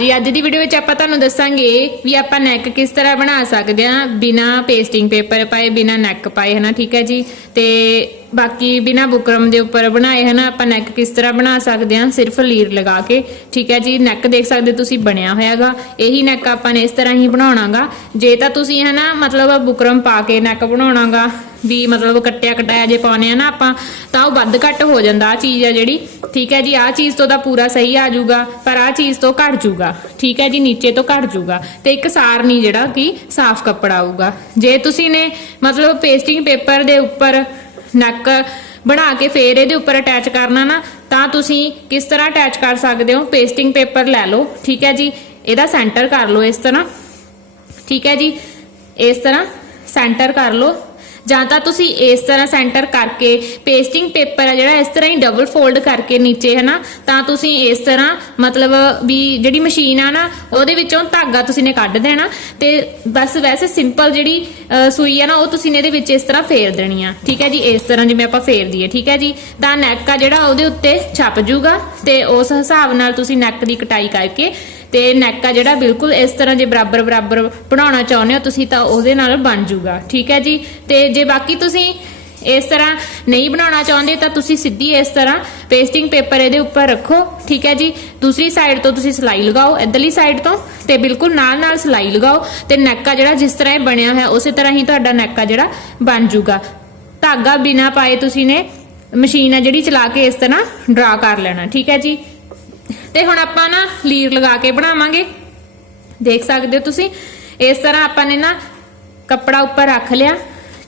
ਜੀ, ਅੱਜ ਦੀ ਵੀਡੀਓ ਵਿੱਚ ਆਪਾਂ ਤੁਹਾਨੂੰ ਦੱਸਾਂਗੇ ਵੀ ਆਪਾਂ ਨੈਕ ਕਿਸ ਤਰ੍ਹਾਂ ਬਣਾ ਸਕਦੇ ਹਾਂ। ਬਿਨਾ ਪੇਸਟਿੰਗ ਪੇਪਰ ਪਾਏ, ਬਿਨਾ ਨੈਕ ਪਾਏ, ਹਨਾ? ਠੀਕ ਹੈ ਜੀ? ਤੇ ਬਾਕੀ ਬਿਨਾ ਬੁਕਰਮ ਦੇ ਉੱਪਰ ਬਣਾਏ, ਹਨਾ, ਆਪਾਂ ਨੈਕ ਕਿਸ ਤਰ੍ਹਾਂ ਬਣਾ ਸਕਦੇ ਹਾਂ? ਸਿਰਫ ਲੀਰ ਲਗਾ ਕੇ। ਠੀਕ ਹੈ ਜੀ? ਨੈਕ ਦੇਖ ਸਕਦੇ ਤੁਸੀਂ ਬਣਿਆ ਹੋਇਆਗਾ। ਇਹੀ ਨੈਕ ਆਪਾਂ ਨੇ ਇਸ ਤਰ੍ਹਾਂ ਹੀ ਬਣਾਉਣਾਗਾ। ਜੇ ਤਾਂ ਤੁਸੀਂ, ਹਨਾ, ਮਤਲਬ ਬੁਕਰਮ ਪਾ ਕੇ ਨੈਕ ਬਣਾਉਣਾਗਾ, ਵੀ ਮਤਲਬ ਕੱਟਿਆ ਕਟਾਇਆ ਜੇ ਪਾਉਨੇ ਆ ਨਾ ਆਪਾਂ, ਤਾਂ ਉਹ ਵੱਧ ਘੱਟ ਹੋ ਜਾਂਦਾ ਆ ਚੀਜ਼ ਆ ਜਿਹੜੀ। ਠੀਕ ਹੈ ਜੀ? ਆ ਚੀਜ਼ ਤੋਂ ਤਾਂ ਪੂਰਾ ਸਹੀ ਆ ਜਾਊਗਾ, ਪਰ ਆ ਚੀਜ਼ ਤੋਂ ਘੱਟ ਜਾਊਗਾ। ਠੀਕ ਹੈ ਜੀ? ਨੀਚੇ ਤੋਂ ਘੱਟ ਜਾਊਗਾ। ਤੇ ਇੱਕ ਸਾਰ ਨਹੀਂ ਜਿਹੜਾ ਕਿ ਸਾਫ਼ ਕੱਪੜਾ ਆਊਗਾ। ਜੇ ਤੁਸੀਂ ਨੇ ਮਤਲਬ ਪੇਸਟਿੰਗ ਪੇਪਰ ਦੇ ਉੱਪਰ ਨੱਕ ਬਣਾ ਕੇ ਫੇਰ ਇਹਦੇ ਉੱਪਰ ਅਟੈਚ ਕਰਨਾ ਨਾ, ਤਾਂ ਤੁਸੀਂ ਕਿਸ ਤਰ੍ਹਾਂ ਅਟੈਚ ਕਰ ਸਕਦੇ ਹੋ? ਪੇਸਟਿੰਗ ਪੇਪਰ ਲੈ ਲਓ, ਠੀਕ ਹੈ ਜੀ? ਇਹਦਾ ਸੈਂਟਰ ਕਰ ਲਓ ਇਸ ਤਰ੍ਹਾਂ, ਠੀਕ ਹੈ ਜੀ? ਇਸ ਤਰ੍ਹਾਂ ਸੈਂਟਰ ਕਰ ਲਓ ਜਾਂ ਤਾਂ ਤੁਸੀਂ ਇਸ ਤਰ੍ਹਾਂ ਸੈਂਟਰ ਕਰਕੇ ਪੇਸਟਿੰਗ ਪੇਪਰ ਆ ਜਿਹੜਾ ਇਸ ਤਰ੍ਹਾਂ ਹੀ ਡਬਲ ਫੋਲਡ ਕਰਕੇ ਨੀਚੇ ਹੈ ਨਾ ਤਾਂ ਤੁਸੀਂ ਇਸ ਤਰ੍ਹਾਂ ਮਤਲਬ ਵੀ ਜਿਹੜੀ ਮਸ਼ੀਨ ਆ ਨਾ, ਉਹਦੇ ਵਿੱਚੋਂ ਧਾਗਾ ਤੁਸੀਂ ਨੇ ਕੱਢ ਦੇਣਾ ਤੇ ਬਸ ਵੈਸੇ ਸਿੰਪਲ ਜਿਹੜੀ ਸੂਈ ਆ ਨਾ, ਉਹ ਤੁਸੀਂ ਨੇ ਇਹਦੇ ਵਿੱਚ ਇਸ ਤਰ੍ਹਾਂ ਫੇਰ ਦੇਣੀ ਆ। ਠੀਕ ਹੈ ਜੀ? ਇਸ ਤਰ੍ਹਾਂ ਜਿਵੇਂ ਆਪਾਂ ਫੇਰ ਦਈਏ, ਠੀਕ ਹੈ ਜੀ? ਤਾਂ ਨੈਕ ਆ ਜਿਹੜਾ ਉਹਦੇ ਉੱਤੇ ਛਪ ਜੂਗਾ ਤੇ ਉਸ ਹਿਸਾਬ ਨਾਲ ਤੁਸੀਂ ਨੈਕ ਦੀ ਕਟਾਈ ਕਰਕੇ ਤੇ ਨੈਕ ਆ ਜਿਹੜਾ ਬਿਲਕੁਲ ਇਸ ਤਰ੍ਹਾਂ ਜੇ ਬਰਾਬਰ ਬਰਾਬਰ ਬਣਾਉਣਾ ਚਾਹੁੰਦੇ ਹੋ ਤੁਸੀਂ ਤਾਂ ਉਹਦੇ ਨਾਲ ਬਣ ਜੂਗਾ ਠੀਕ ਹੈ ਜੀ? ਤੇ ਜੇ ਬਾਕੀ ਤੁਸੀਂ ਇਸ ਤਰ੍ਹਾਂ ਨਹੀਂ ਬਣਾਉਣਾ ਚਾਹੁੰਦੇ ਤਾਂ ਤੁਸੀਂ ਸਿੱਧੀ ਇਸ ਤਰ੍ਹਾਂ ਪੇਸਟਿੰਗ ਪੇਪਰ ਇਹਦੇ ਉੱਪਰ ਰੱਖੋ। ਠੀਕ ਹੈ ਜੀ? ਦੂਸਰੀ ਸਾਈਡ ਤੋਂ ਤੁਸੀਂ ਸਿਲਾਈ ਲਗਾਓ, ਇਧਰਲੀ ਸਾਈਡ ਤੋਂ ਤੇ ਬਿਲਕੁਲ ਨਾਲ ਨਾਲ ਸਿਲਾਈ ਲਗਾਓ ਤੇ ਨੈਕ ਆ ਜਿਹੜਾ ਜਿਸ ਤਰ੍ਹਾਂ ਇਹ ਬਣਿਆ ਹੋਇਆ, ਉਸੇ ਤਰ੍ਹਾਂ ਹੀ ਤੁਹਾਡਾ ਨੈਕ ਆ ਜਿਹੜਾ ਬਣ ਜੂਗਾ ਧਾਗਾ ਬਿਨਾ ਪਾਏ ਤੁਸੀਂ ਨੇ ਮਸ਼ੀਨ ਆ ਜਿਹੜੀ ਚਲਾ ਕੇ ਇਸ ਤਰ੍ਹਾਂ ਡਰਾ ਕਰ ਲੈਣਾ। ਠੀਕ ਹੈ ਜੀ? ਤੇ ਹੁਣ ਆਪਾਂ ਨਾ ਲੀਰ ਲਗਾ ਕੇ ਬਣਾਵਾਂਗੇ। ਦੇਖ ਸਕਦੇ ਹੋ ਤੁਸੀਂ, ਇਸ ਤਰ੍ਹਾਂ ਆਪਾਂ ਨੇ ਨਾ ਕੱਪੜਾ ਉੱਪਰ ਰੱਖ ਲਿਆ।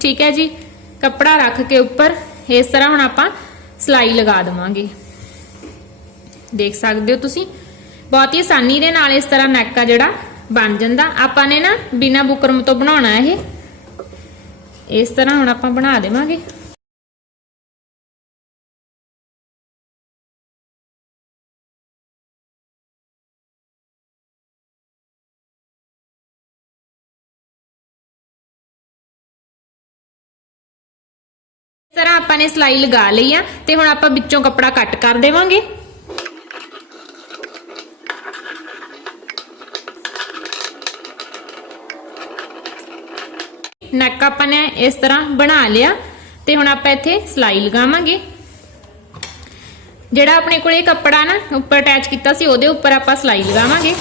ਠੀਕ ਹੈ ਜੀ, ਕੱਪੜਾ ਰੱਖ ਕੇ ਉੱਪਰ ਇਸ ਤਰ੍ਹਾਂ ਹੁਣ ਆਪਾਂ ਸਲਾਈ ਲਗਾ ਦਵਾਂਗੇ। ਦੇਖ ਸਕਦੇ ਹੋ ਤੁਸੀਂ, ਬਹੁਤ ਹੀ ਆਸਾਨੀ ਦੇ ਨਾਲ ਇਸ ਤਰ੍ਹਾਂ ਨੈਕ ਆ ਜਿਹੜਾ ਬਣ ਜਾਂਦਾ। ਆਪਾਂ ਨੇ ਨਾ ਬਿਨਾ ਬੁਕਰਮ ਤੋਂ ਬਣਾਉਣਾ ਇਹ। ਇਸ ਤਰ੍ਹਾਂ ਹੁਣ ਆਪਾਂ ਬਣਾ ਦੇਵਾਂਗੇ। ਤਰ੍ਹਾਂ ਆਪਾਂ ਨੇ ਸਲਾਈ ਲਗਾ ਲਈ ਆ, ਤੇ ਹੁਣ ਆਪਾਂ ਵਿੱਚੋਂ ਕੱਪੜਾ ਕੱਟ ਕਰ ਦੇਵਾਂਗੇ। ਨੱਕ ਆਪਾਂ ਨੇ ਇਸ ਤਰ੍ਹਾਂ ਬਣਾ ਲਿਆ, ਤੇ ਹੁਣ ਆਪਾਂ ਇੱਥੇ ਸਲਾਈ ਲਗਾਵਾਂਗੇ। ਜਿਹੜਾ ਆਪਣੇ ਕੋਲ ਇਹ ਕੱਪੜਾ ਨਾ ਉੱਪਰ ਅਟੈਚ ਕੀਤਾ ਸੀ, ਉਹਦੇ ਉੱਪਰ ਆਪਾਂ ਸਲਾਈ ਲਗਾਵਾਂਗੇ।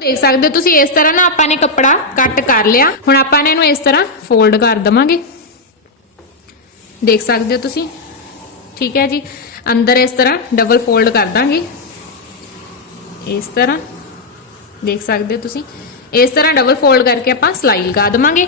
ਦੇਖ ਸਕਦੇ ਹੋ ਤੁਸੀਂ, ਇਸ ਤਰ੍ਹਾਂ ਨਾ ਆਪਾਂ ਨੇ ਕੱਪੜਾ ਕੱਟ ਕਰ ਲਿਆ। ਹੁਣ ਆਪਾਂ ਨੇ ਇਹਨੂੰ ਇਸ ਤਰ੍ਹਾਂ ਫੋਲਡ ਕਰ ਦਵਾਂਗੇ। ਦੇਖ ਸਕਦੇ ਹੋ ਤੁਸੀਂ? ਠੀਕ ਹੈ ਜੀ। ਅੰਦਰ ਇਸ ਤਰ੍ਹਾਂ ਡਬਲ ਫੋਲਡ ਕਰ ਦਾਂਗੇ। ਇਸ ਤਰ੍ਹਾਂ। ਦੇਖ ਸਕਦੇ ਹੋ ਤੁਸੀਂ? ਇਸ ਤਰ੍ਹਾਂ ਡਬਲ ਫੋਲਡ ਕਰਕੇ ਆਪਾਂ ਸਲਾਈ ਲਗਾ ਦਵਾਂਗੇ।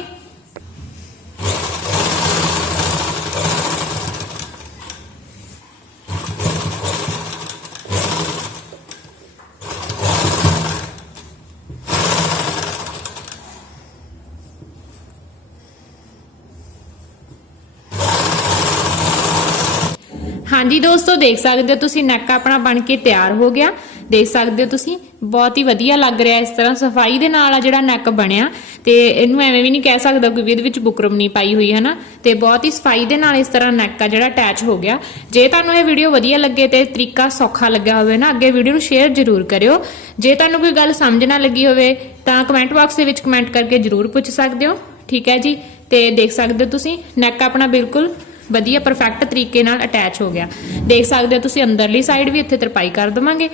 ਹਾਂਜੀ ਦੋਸਤੋ, ਦੇਖ ਸਕਦੇ ਹੋ ਤੁਸੀਂ ਨੈਕ ਆਪਣਾ ਬਣ ਕੇ ਤਿਆਰ ਹੋ ਗਿਆ। ਦੇਖ ਸਕਦੇ ਹੋ ਤੁਸੀਂ, ਬਹੁਤ ਹੀ ਵਧੀਆ ਲੱਗ ਰਿਹਾ ਇਸ ਤਰ੍ਹਾਂ ਸਫ਼ਾਈ ਦੇ ਨਾਲ ਆ ਜਿਹੜਾ ਨੈਕ ਬਣਿਆ। ਤੇ ਇਹਨੂੰ ਐਵੇਂ ਵੀ ਨਹੀਂ ਕਹਿ ਸਕਦਾ ਕਿ ਇਹਦੇ ਵਿੱਚ ਬੁਕਰਮ ਨਹੀਂ ਪਾਈ ਹੋਈ ਹੈ ਨਾ ਤੇ ਬਹੁਤ ਹੀ ਸਫ਼ਾਈ ਦੇ ਨਾਲ ਇਸ ਤਰ੍ਹਾਂ ਨੈਕ ਆ ਜਿਹੜਾ ਅਟੈਚ ਹੋ ਗਿਆ। ਜੇ ਤੁਹਾਨੂੰ ਇਹ ਵੀਡੀਓ ਵਧੀਆ ਲੱਗੇ ਤੇ ਤਰੀਕਾ ਸੌਖਾ ਲੱਗਿਆ ਹੋਵੇ ਨਾ, ਅੱਗੇ ਵੀਡੀਓ ਨੂੰ ਸ਼ੇਅਰ ਜ਼ਰੂਰ ਕਰਿਓ। ਜੇ ਤੁਹਾਨੂੰ ਕੋਈ ਗੱਲ ਸਮਝ ਨਾ ਲੱਗੀ ਹੋਵੇ, ਤਾਂ ਕਮੈਂਟ ਬਾਕਸ ਦੇ ਵਿੱਚ ਕਮੈਂਟ ਕਰਕੇ ਜ਼ਰੂਰ ਪੁੱਛ ਸਕਦੇ ਹੋ। ਠੀਕ ਹੈ ਜੀ? ਤੇ ਦੇਖ ਸਕਦੇ ਹੋ ਤੁਸੀਂ, ਨੈਕ ਆਪਣਾ ਬਿਲਕੁਲ ਵਧੀਆ ਪਰਫੈਕਟ ਤਰੀਕੇ ਨਾਲ ਅਟੈਚ ਹੋ ਗਿਆ। ਦੇਖ ਸਕਦੇ ਹੋ ਤੁਸੀਂ ਅੰਦਰਲੀ ਸਾਈਡ ਵੀ ਇੱਥੇ ਤਰਪਾਈ ਕਰ ਦਵਾਂਗੇ।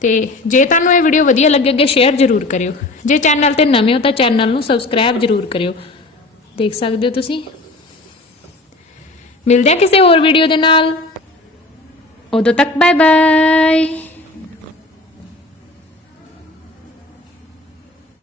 ਤੇ ਜੇ ਤੁਹਾਨੂੰ ਇਹ ਵੀਡੀਓ ਵਧੀਆ ਲੱਗੇ ਅੱਗੇ ਸ਼ੇਅਰ ਜ਼ਰੂਰ ਕਰਿਓ। ਜੇ ਚੈਨਲ ਤੇ ਨਵੇਂ ਹੋ ਤਾਂ ਚੈਨਲ ਨੂੰ ਸਬਸਕ੍ਰਾਈਬ ਜ਼ਰੂਰ ਕਰਿਓ। ਦੇਖ ਸਕਦੇ ਹੋ ਤੁਸੀਂ? ਮਿਲਦੇ ਆ ਕਿਸੇ ਹੋਰ ਵੀਡੀਓ ਦੇ ਨਾਲ। ਉਦੋਂ ਤੱਕ ਬਾਏ ਬਾਏ